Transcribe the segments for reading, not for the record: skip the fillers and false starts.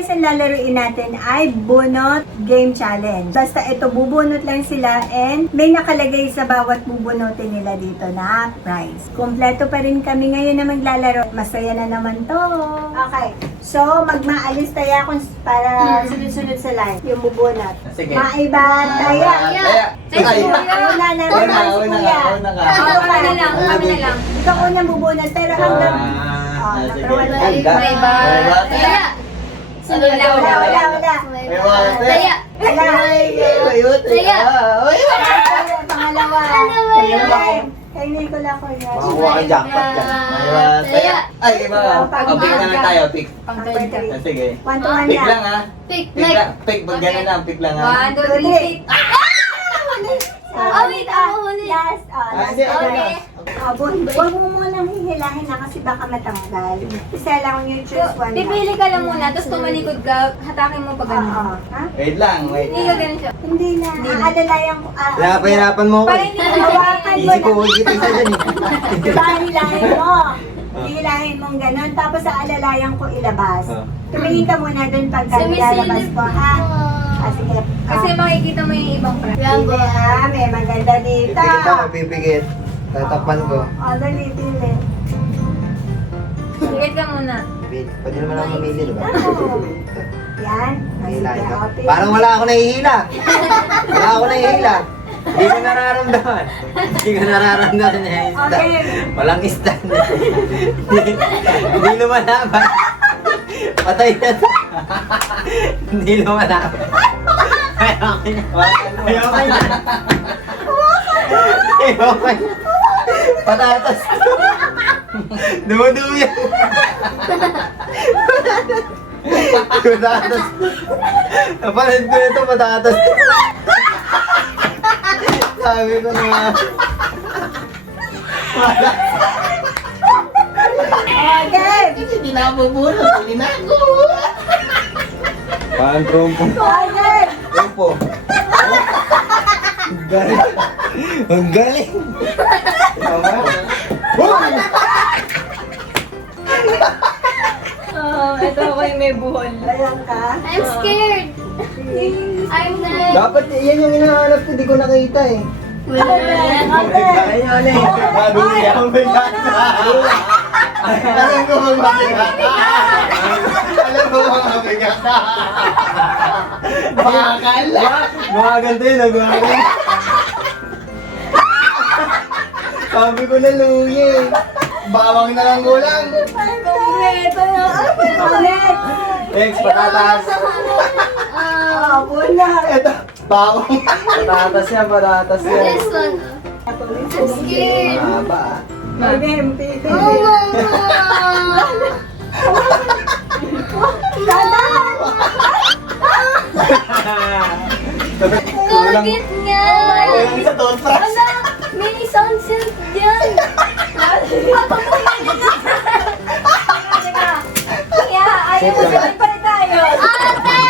guys, ang lalaruin natin ay bunot game challenge. Basta ito, bubunot lang sila and may nakalagay sa bawat bubunutin nila dito na prize. Kompleto pa rin kami ngayon na maglalaro. Masaya na naman to. Okay, so magmaalis tayo kung para sunod-sunod sa line yung bubunot. Sige. Maiba, taya. Ay, Una na naman si Kuya. Kami na lang, kami na lang. Ikaw unang bubunot pero hanggang... sige. wala. May ba? Taya. Wala. May water. Taya. Wala. May water. Taya. Pangalawa. Pangalawa. Kay Nicola ko yan. Makakuha ka jackpot ka. May water. Ay, iba. Pick na lang tayo, pick. Sige. 1 to 1 Pick lang. lang ha. Pick, Pick like. lang. Pick, gano'n lang. Pick lang ha. 1, 2, 3, pick. Wait, ako huli. Last. Last. Hindi, Okay. Huwag mo munang hihilahin na kasi baka matanggal. Isa lang yung choose one. Pipili ka lang muna, tapos tumalikod ka, hatakin mo pag ano. Ha? Wait lang, wait Hindi ka lang. ganun siya. Hindi na. Aalalayan ko. Hirapan mo Para hindi ka Hawakan mo Easy ko, na. huwag kita isa dyan eh. Diba, hilahin mo. Hihilahin mong ganun. Tapos sa alalayan ko ilabas. Tumingin ka muna dun pagka nilalabas ko, ha? Sige. Kasi makikita mo yung ibang prize. Hindi ha, may maganda dito. Pipigit ako, pipigit. Tatapan ko. Dali, pili. Pigit ka muna. Pwede naman ako mamili, diba? Yan. Nahihilahin ka. Parang wala ako nahihila. Wala ako nahihila. Hindi ko nararamdaman. Hindi ko nararamdaman na yung isda. Okay. Walang isda. Hindi lumalaban. Patay na to. Hindi lumalaban. Ayoko na. Ayoko na. Ayoko na. Patatas to. Dumuduyan. Patatas. Napanood ko ito, patatas. Sabi ko na. Okay. Hindi na mabubulot. Hindi na ako. Parang trompo. Okay. Trompo. Ang galing. Ang galing. Tama? Ito ako yung may buhol. Ayan ka. I'm scared. I'm dead. Dapat yan yung hinahanap ko, di ko nakita eh. Ayun eh. Maduya ang bigat. Alam ko magmabigat. Alam ko magmabigat. Bakal. Gumaganto yun, gumaganto. Sabi ko na lugi eh. Bawang na lang kulang. Kompleto na. Ano ba yung ulit? Next, patatas. Wala. Ito, bawang. Patatas yan, patatas yan. This one. I'm scared. Mahaba. Okay, pili. Oh, Dadan! Colgate nga. Kulang sa toothbrush. Wala. Mini sound silk dyan. Kaya, ayaw mo sabay pa rin tayo. Ate!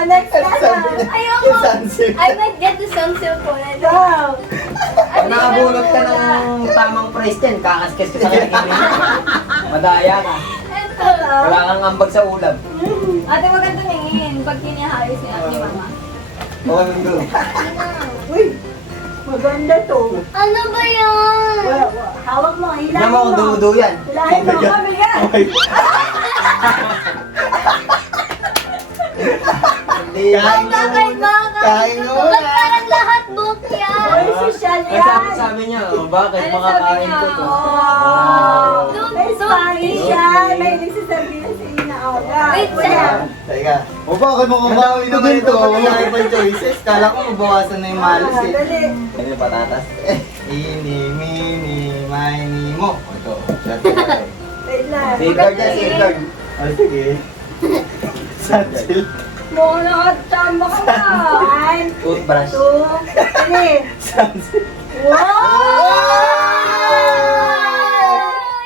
Next na. Ayoko. Sunsilk. I might get the sun silk one. Go! Nakabulot ka ng tamang price din, kakaskas ka sa kanikin. Madaya ka. Ito. Wala kang ambag sa ulam. Ate, maganda tingin pag kinihayos ni Mama. Oo, mundo. Uy! Maganda to. Ano ba yan? Hawak mo, Hindi hilahin mo akong mo. dudo yan. Hilahin mo, mabigat. Hindi. Bakit bakit? Kain mo Ba't na. parang lahat book yan? Uy, social Ay, yan. sabi niya, oh, bakit Ano makakain sabi niya? ko to? Oh! Don't- May Spanish yan. May nagsasabihin sa ina. Wait, Teka. O bakit mo kumawi naman ito? Wala ibang choices. Kala ko mabawasan na yung malas eh. Dali. Ano yung patatas? Ini, mini, mini, mo. Ito, shot ko na. Wait lang. Safeguard yan, safeguard. Oh, sige. Sunsil. Mo nakachamba ka na. 1, Toothbrush. 2, 3. Sunsil. Wow!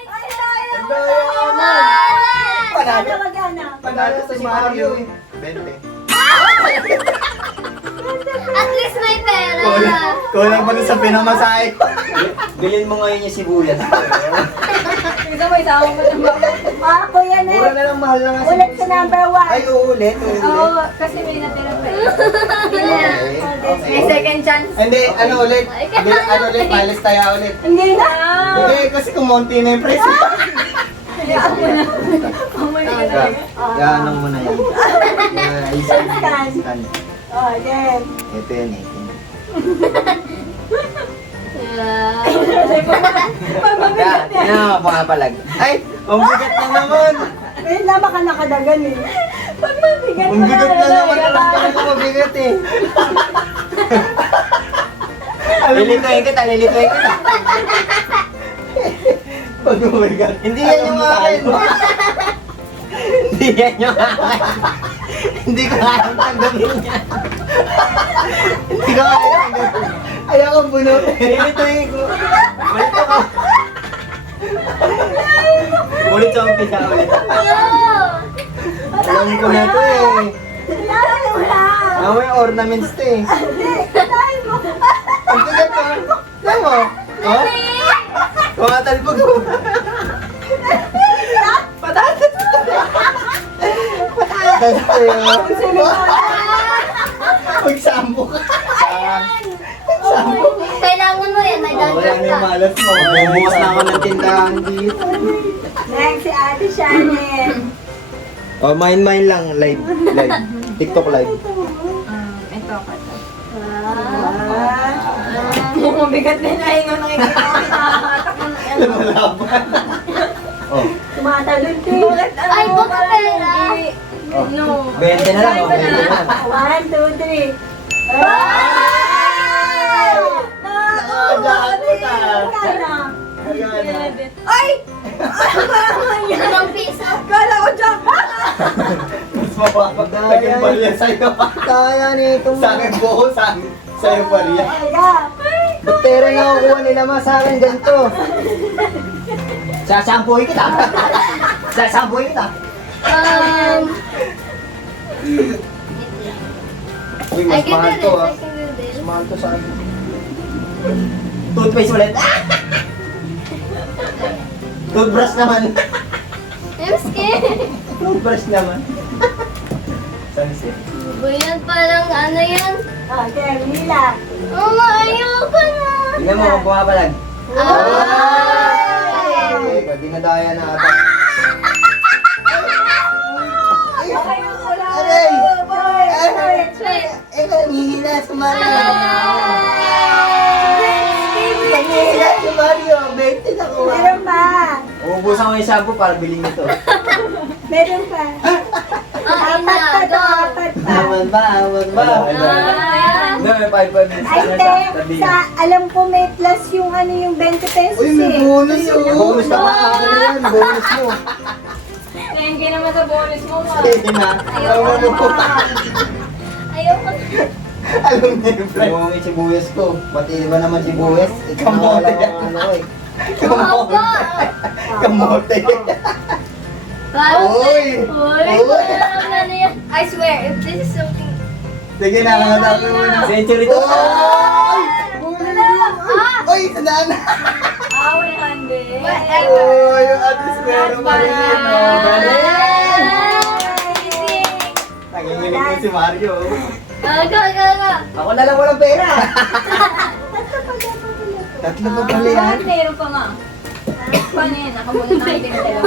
Ay, ayaw Ang daya naman. Panalo. Magana. Panalo sa si Mario eh. 20. At least may pera. Kulang pa sa pinamasahe ko. Bilhin mo ngayon yung sibuyas. Gusto mo, isama mo ng baba. Ako yan Mura eh. na lang, mahal na nga. Ulit sa number 1. Ay, uulit. Oo, kasi may natira pa eh. May second chance. Hindi, ano ulit? Hindi, ano ulit? Malis tayo ulit. Hindi na. Hindi, kasi kumonti na yung price. Hayaan mo na. Pumuli ka talaga. Yan, ano mo na yan. Scan. Oh, then. Ito yun eh. Pagmabigat yan. Yan, pumapalag. Ay, ang bigat na naman. Eh, lama ka nakadagan eh. Pagmabigat Ang bigat na naman. Alam ko mabigat eh. Lilituin kita, lilituin kita. Pag umigat. Hindi yan yung akin. Hindi yan yung akin. Hindi ko kaya tanggapin yan. Hindi ko kaya tanggapin. Ayaw kong bunutin. Lilituin ko. Malito ko. Ulit sa umpisa ulit. Alam ko na to eh. Kailangan mo na. May ornaments to eh. Hindi, kailangan mo. Ang bigat to. Alam mo? Oh? Tumatalbog mo. Patatas. Patatas tayo. Magsambo ka. Magsambo ka. Kailangan mo yan, may Wala dagdag na yung ka. malas mo. Bumukas na ako ng tindahan dito. Next, si Ate Shannon. Oh, mine lang. Live. TikTok live. Ito ka to. Mabigat din na yung nakikita ko sa Lumalaban. Oh. tumatalon din. Ay, baka pera. Oh. No. 20 na lang. Oh, 20 na lang. 1, 2, 3. Ay! Ilang piso? Kala ko dyan! Mas mapapagdagan pa rin sa'yo. Kaya nito mo. Sa akin buo, sa'yo pa rin. Ba't pera na kukuha nila ma sa akin ganito? Sasampuhin kita. Sasampuhin kita. Uy, I mas can mahal do to this, ah. I can do this. Mas mahal to sa akin. Toothpaste ulit. Toothbrush naman. I'm scared. Toothbrush naman. Sunset. Yan parang ano yan? Okay, Mila. Mama, ayoko na. Tingnan mo, kung pumapalag. Ay! Okay, dinadaya na ata. Aray! Eh, kanina sa Mario. Kanina sa Mario. 20 na kuha. Meron pa. Umubusan ko yung shampoo para bilhin ito. Meron pa. Apat pa to, apat pa. Awan ba? No, may 5 minutes Ay, na te, alam ko may plus yung ano yung 20 pesos Uy, may eh. bonus yun. Bonus na makakita yan. Bonus mo. Thank you naman sa bonus mo. Pwede na. Ayoko na. Ayoko na. Alam niyo yung friend. Yung sibuyas ko. Pati ba naman sibuyas? Kamote yan. Ano eh. Kamote. Kamote. Parang Uy! Uy! Parang ano yan? I swear, if this is something... Sige na, nakatapin mo na. Century to. Oy! Oy, sandaan na. Ah, 100. Oy, yung atis meron pa rin yun. Oh, galing. Nanginginig na si Mario. Aga. Ako na lang walang pera. Tatlo pa pala yan. Meron pa nga. Paano yan? Nakamuna na kayo dalawa.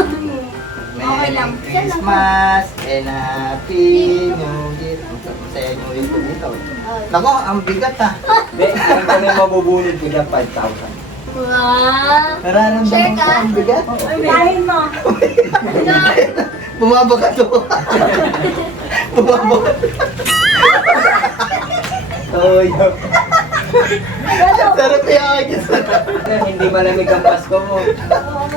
Okay lang. Merry Christmas and Happy New Year. Masaya New Year ko dito. Nako, ang bigat ha. Hindi, ang kami mabubunod ko dyan 5,000. Wow! Nararamdaman Sure ko ka? ang bigat. Dahil mo. Bumabaga to. Bumabaga. Oh, yun. Sarap yung akin. Hindi malamig ang Pasko mo.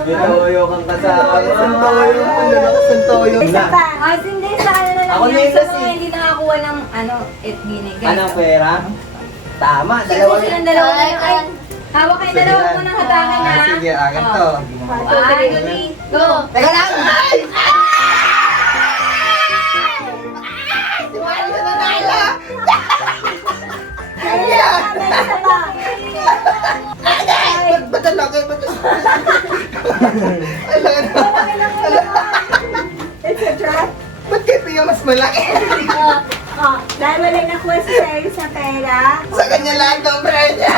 Binoyo kang kasama. Santoyo mo. Santoyo Isa na. pa. Ah, hindi sa ano na lang Ako yan. na yung Sa kasi. mga hindi nakakuha ng ano, binigay. Anong pera? Tama, Sige dalawa silang dalawa na Ay, yun. Ay, hawak kayo dalawa ko ng hatakin ha. Sige, akin to. 1, 2, 3, go! Teka lang! Ay! Isa pa. Ba't ang laki? Ba't ang Alam na. It's a trap. Ba't kay Pia mas malaki? Dahil wala nakuha si Sherry sa pera. Sa kanya lahat ng presyo.